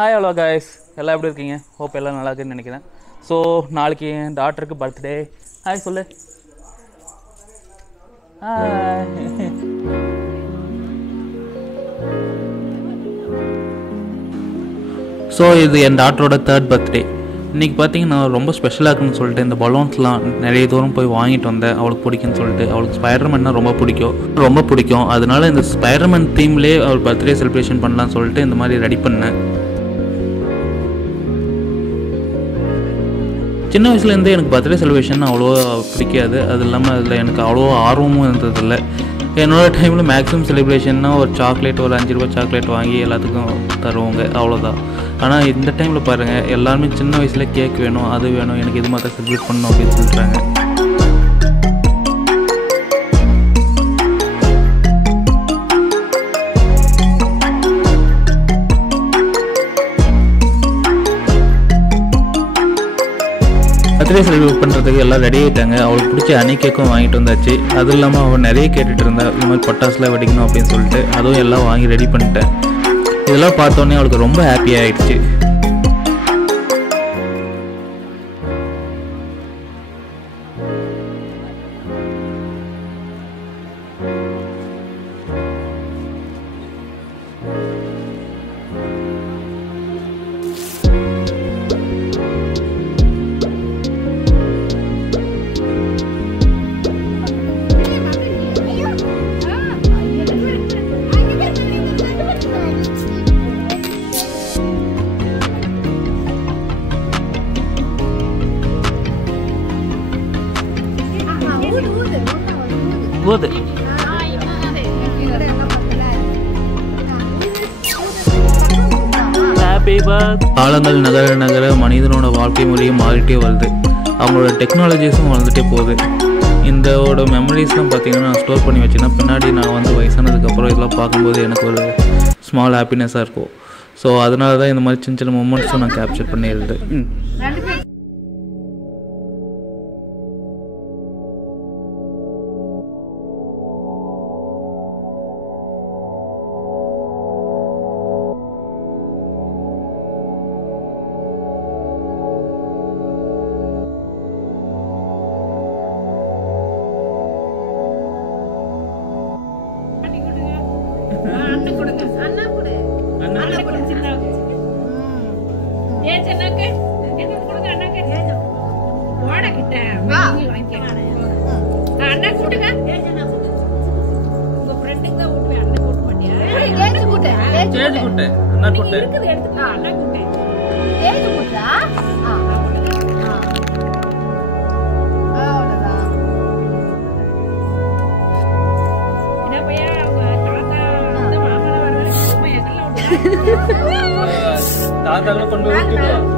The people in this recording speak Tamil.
Hi hello guys, எல்லாம் எப்படி இருக்கீங்க? ஹோப் எல்லாம் நல்லா இருக்குன்னு நினைக்கிறேன். ஸோ நாளைக்கு என் டாட்டருக்கு பர்த்டே. ஹாய் சொல்லு. ஹாய். ஸோ இது என் டாட்டரோட 3rd பர்த்டே. இன்றைக்கி பார்த்தீங்கன்னா ரொம்ப ஸ்பெஷலாக இருக்குன்னு சொல்லிட்டு இந்த பலூன்ஸ்லாம் நிறைய தூரம் போய் வாங்கிட்டு வந்தேன். அவளுக்கு பிடிக்குன்னு சொல்லிட்டு அவளுக்கு ஸ்பைடர்மேன்னா ரொம்ப பிடிக்கும். அதனால இந்த ஸ்பைடர்மேன் தீம்லேயே அவள் பர்த்டே செலிப்ரேஷன் பண்ணலான்னு சொல்லிட்டு இந்த மாதிரி ரெடி பண்ணேன். சின்ன வயசுலேருந்தே எனக்கு பர்த்டே செலிப்ரேஷன் அவ்வளோ பிடிக்காது. அது இல்லாமல் அதில் எனக்கு அவ்வளோ ஆர்வமும் இருந்ததில்லை. என்னோடய டைமில் மேக்ஸிமம் செலிப்ரேஷன்னா ஒரு சாக்லேட், ஒரு 5 ரூபா சாக்லேட் வாங்கி எல்லாத்துக்கும் தருவாங்க, அவ்வளோதான். ஆனால் இந்த டைமில் பாருங்கள், எல்லாருமே சின்ன வயசில் கேக் வேணும், அது வேணும், எனக்கு இது மாதிரி செலிப்ரேட் பண்ணணும் அப்படின்னு சொல்லிட்டாங்க. பர்த்டே செலிப்ரேட் பண்ணுறதுக்கு எல்லாம் ரெடி ஆகிட்டாங்க. அவளுக்கு பிடிச்ச அணி கேக்கும் வாங்கிட்டு வந்தாச்சு. அது இல்லாமல் அவள் நிறைய கேட்டுட்டு இருந்தா, இந்த மாதிரி பட்டாசுலாம் வெடிக்கணும் அப்படின்னு சொல்லிட்டு அதுவும் எல்லாம் வாங்கி ரெடி பண்ணிட்டேன். இதெல்லாம் பார்த்தோன்னே அவளுக்கு ரொம்ப ஹாப்பியாக ஆகிடுச்சு. காலங்கள் நகர நகர மனிதனோட வாழ்க்கை முறையும் மாறிட்டே வருது. அவங்களோட டெக்னாலஜிஸும் வளர்ந்துட்டே போகுது. இந்தோட மெமரிஸ்லாம் பார்த்தீங்கன்னா நான் ஸ்டோர் பண்ணி வச்சேன்னா பின்னாடி நான் வந்து வயசானதுக்கப்புறம் இதெல்லாம் பார்க்கும்போது எனக்கு ஒரு ஸ்மால் ஹாப்பினஸாக இருக்கும். ஸோ அதனால தான் இந்த மாதிரி சின்ன சின்ன மூமெண்ட்ஸும் நான் கேப்சர் பண்ணிடுறேன். தாத்தாலாம் கொண்டு போய்